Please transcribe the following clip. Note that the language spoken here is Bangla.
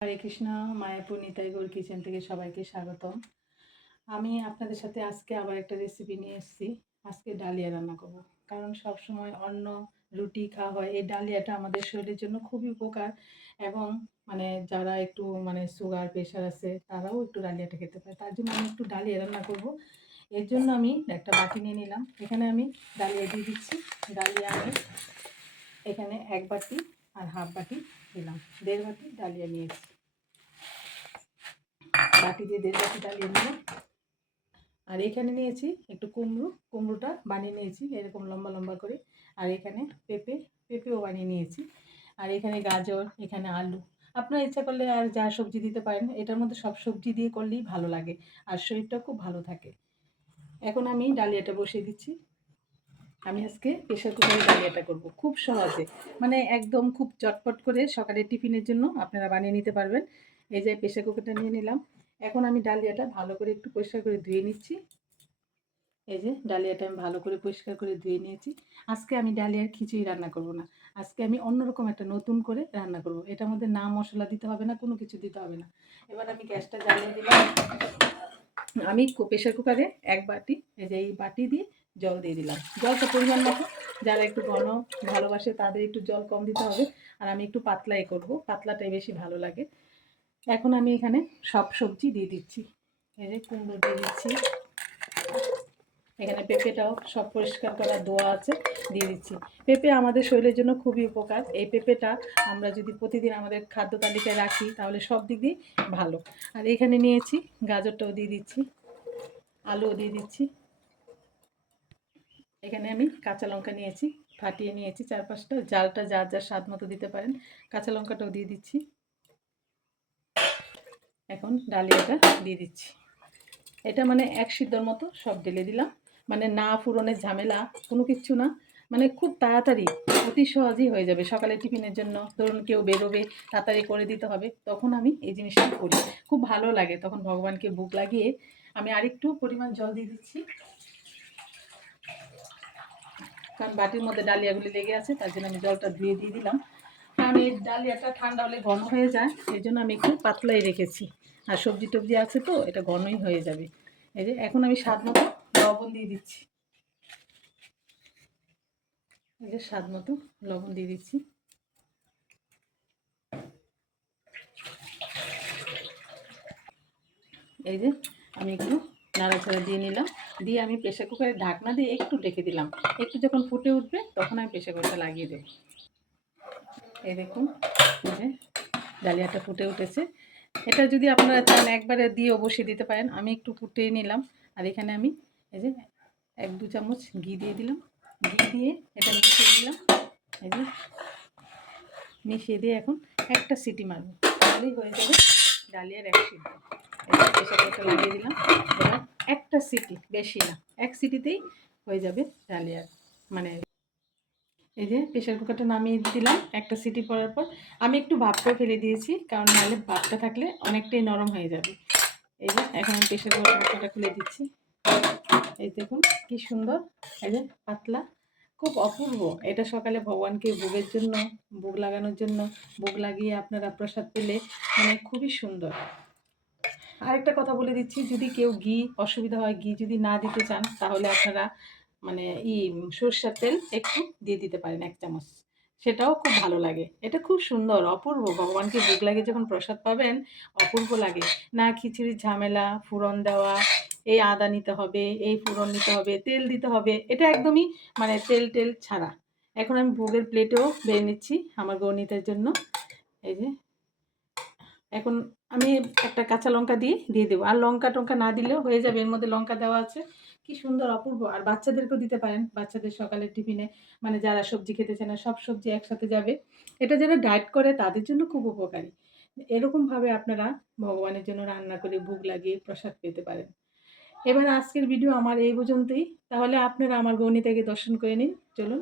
হরে কৃষ্ণ, মায়াপুর নিতাই গৌর কিচেন থেকে সবাইকে স্বাগতম। আমি আপনাদের সাথে আজকে আবার একটা রেসিপি নিয়ে এসেছি। আজকে ডালিয়া রান্না করব। কারণ সব সময় অন্ন, রুটি খাওয়া হয়। এই ডালিয়াটা আমাদের শরীরের জন্য খুবই উপকার এবং মানে যারা একটু মানে সুগার প্রেশার আছে, তারাও একটু ডালিয়াটা খেতে পারে। তার জন্য আমি একটু ডালিয়া রান্না করব। এর জন্য আমি একটা বাটি নিয়ে নিলাম। এখানে আমি ডালিয়া দিয়ে দিচ্ছি। ডালিয়া আমি এখানে এক বাটি আর হাফ বাটি দিলাম। দেড় বাটি ডালিয়া নিয়েছি বাটি দিয়ে দেড় বাটি ডালিয়া নিলাম। আর এখানে নিয়েছি একটু কুমড়ো। কুমড়োটা বানিয়ে নিয়েছি, এরকম লম্বা লম্বা করে। আর এখানে পেঁপে, পেঁপেও বানিয়ে নিয়েছি। আর এখানে গাজর, এখানে আলু। আপনার ইচ্ছা করলে আর যা সবজি দিতে পারেন, এটার মধ্যে সব সবজি দিয়ে করলেই ভালো লাগে। আর শরীরটা খুব ভালো থাকে। এখন আমি ডালিয়াটা বসিয়ে দিচ্ছি। আমি আজকে প্রেশার কুকারে ডালিয়াটা করব, খুব সহজে। মানে একদম খুব চটপট করে সকালে টিফিনের জন্য আপনারা বানিয়ে নিতে পারবেন। এই যে প্রেশার কুকারটা নিয়ে নিলাম। এখন আমি ডালিয়াটা ভালো করে একটু পরিষ্কার করে ধুয়ে নিচ্ছি। এই যে ডালিয়াটা আমি ভালো করে পরিষ্কার করে ধুয়ে নিয়েছি। আজকে আমি ডালিয়ার খিচুড়ি রান্না করব না। আজকে আমি অন্যরকম একটা নতুন করে রান্না করব। এটার মধ্যে না মশলা দিতে হবে না, কোনো কিছু দিতে হবে না। এবার আমি গ্যাসটা জ্বালিয়ে দিলাম। আমি প্রেশার কুকারে এক বাটি, এই যে এই বাটি দিয়ে জল দিয়ে দিলাম। জলটা পরিমাণ মতো। যারা একটু ঘন ভালোবাসে তাদের একটু জল কম দিতে হবে। আর আমি একটু পাতলাই করব। পাতলাটাই বেশি ভালো লাগে। এখন আমি এখানে সব সবজি দিয়ে দিচ্ছি। এই যে কুমড়ো দিয়ে দিচ্ছি। এখানে পেঁপেটাও সব পরিষ্কার করা দোয়া আছে, দিয়ে দিচ্ছি। পেঁপে আমাদের শরীরের জন্য খুবই উপকার। এই পেঁপেটা আমরা যদি প্রতিদিন আমাদের খাদ্য তালিকায় রাখি, তাহলে সব দিক দিয়েই ভালো। আর এখানে নিয়েছি গাজরটাও দিয়ে দিচ্ছি। আলুও দিয়ে দিচ্ছি। এখানে আমি কাঁচা লঙ্কা নিয়েছি, ফাটিয়ে নিয়েছি চার পাঁচটা জালটা যার যার স্বাদ মতো দিতে পারেন। কাঁচা লঙ্কাটাও দিয়ে দিচ্ছি। এখন ডালিয়াটা দিয়ে দিচ্ছি। এটা মানে এক সিদ্ধর মতো সব ঢেলে দিলাম। মানে না ফুরনের ঝামেলা, কোনো কিচ্ছু না। মানে খুব তাড়াতাড়ি, অতি সহজেই হয়ে যাবে সকালে টিফিনের জন্য। ধরুন কেউ বেরোবে, তাড়াতাড়ি করে দিতে হবে। তখন আমি এই জিনিসটা করি। খুব ভালো লাগে তখন ভগবানকে বুক লাগিয়ে। আমি আরেকটু পরিমাণ জল দিয়ে দিচ্ছি। কারণ বাটির মধ্যে ডালিয়াগুলি লেগে আছে, তার জন্য আমি জলটা ধুয়ে দিয়ে দিলাম। কারণ এই ডালিয়াটা ঠান্ডা হলে ঘন হয়ে যায় এই জন্য আমি একটু পাতলাই রেখেছি। আর সবজি টবজি আছে তো, এটা ঘনই হয়ে যাবে। এই যে এখন আমি স্বাদ মতো লবণ দিয়ে দিচ্ছি। এই যে স্বাদ মতো লবণ দিয়ে দিচ্ছি। এই যে আমি এগুলো নাড়াচাড়া দিয়ে নিলাম। দিয়ে আমি প্রেশার কুকারে ঢাকনা দিয়ে একটু রেখে দিলাম। একটু যখন ফুটে উঠবে, তখন আমি প্রেশার কুকারটা লাগিয়ে দেবো। এই দেখুন যে ডালিয়াটা ফুটে উঠেছে। এটা যদি আপনারা চান, একবারে দিয়ে বসিয়ে দিতে পারেন। আমি একটু ফুটিয়ে নিলাম। আর এখানে আমি এই যে এক, দু চামচ ঘি দিয়ে দিলাম। ঘি দিয়ে এটা মিশিয়ে দিলাম। এই যে মিশিয়ে দিয়ে এখন একটা সিটি মারবো। তাহলেই হয়ে যাবে ডালিয়ার এক সিটি প্রেশার কুকারটা লাগিয়ে দিলাম। এবার একটা সিটি, বেশি না, এক সিটিতেই হয়ে যাবে ডালিয়ার মানে এই যে প্রেশার কুকারটা নামিয়ে দিলাম, একটা সিটি পড়ার পর আমি একটু ভাপ করে ফেলে দিয়েছি, কারণ নাহলে ভাপটা থাকলে অনেকটাই নরম হয়ে যাবে। এই যে এখন আমি প্রেশার কুকারটা খুলে দিচ্ছি। এই দেখুন, কি সুন্দর, এই যে পাতলা, খুব অপূর্ব। এটা সকালে ভগবানকে ভোগের জন্য, ভোগ লাগানোর জন্য, ভোগ লাগিয়ে আপনারা প্রসাদ পেলে মানে খুবই সুন্দর। আরেকটা কথা বলে দিচ্ছি, যদি কেউ ঘি, অসুবিধা হয় ঘি যদি না দিতে চান, তাহলে আপনারা মানে ই সর্ষের তেল একটু দিয়ে দিতে পারেন, এক চামচ। সেটাও খুব ভালো লাগে। এটা খুব সুন্দর, অপূর্ব। ভগবানকে ভোগ লাগে যখন প্রসাদ পাবেন, অপূর্ব লাগে। না খিচুড়ির ঝামেলা ফুরন দেওয়া, এই আদা নিতে হবে, এই ফুরন নিতে হবে, তেল দিতে হবে, এটা একদমই মানে তেল টেল ছাড়া। এখন আমি ভোগের প্লেটেও বেড়ে নিচ্ছি আমার গণিতের জন্য। এই যে এখন আমি একটা কাঁচা লঙ্কা দিয়ে দিয়ে দেবো। আর লঙ্কা টঙ্কা না দিলেও হয়ে যাবে, এর মধ্যে লঙ্কা দেওয়া আছে। কি সুন্দর, অপূর্ব। আর বাচ্চাদেরকেও দিতে পারেন। বাচ্চাদের সকালের টিফিনে মানে যারা সবজি খেতে চায় না, সব সবজি একসাথে যাবে। এটা যারা ডায়েট করে, তাদের জন্য খুব উপকারী। এরকমভাবে আপনারা ভগবানের জন্য রান্না করে ভোগ লাগিয়ে প্রসাদ পেতে পারেন। এবার আজকের ভিডিও আমার এই পর্যন্তই। তাহলে আপনারা আমার গণিতাকে দর্শন করে নিন। চলুন।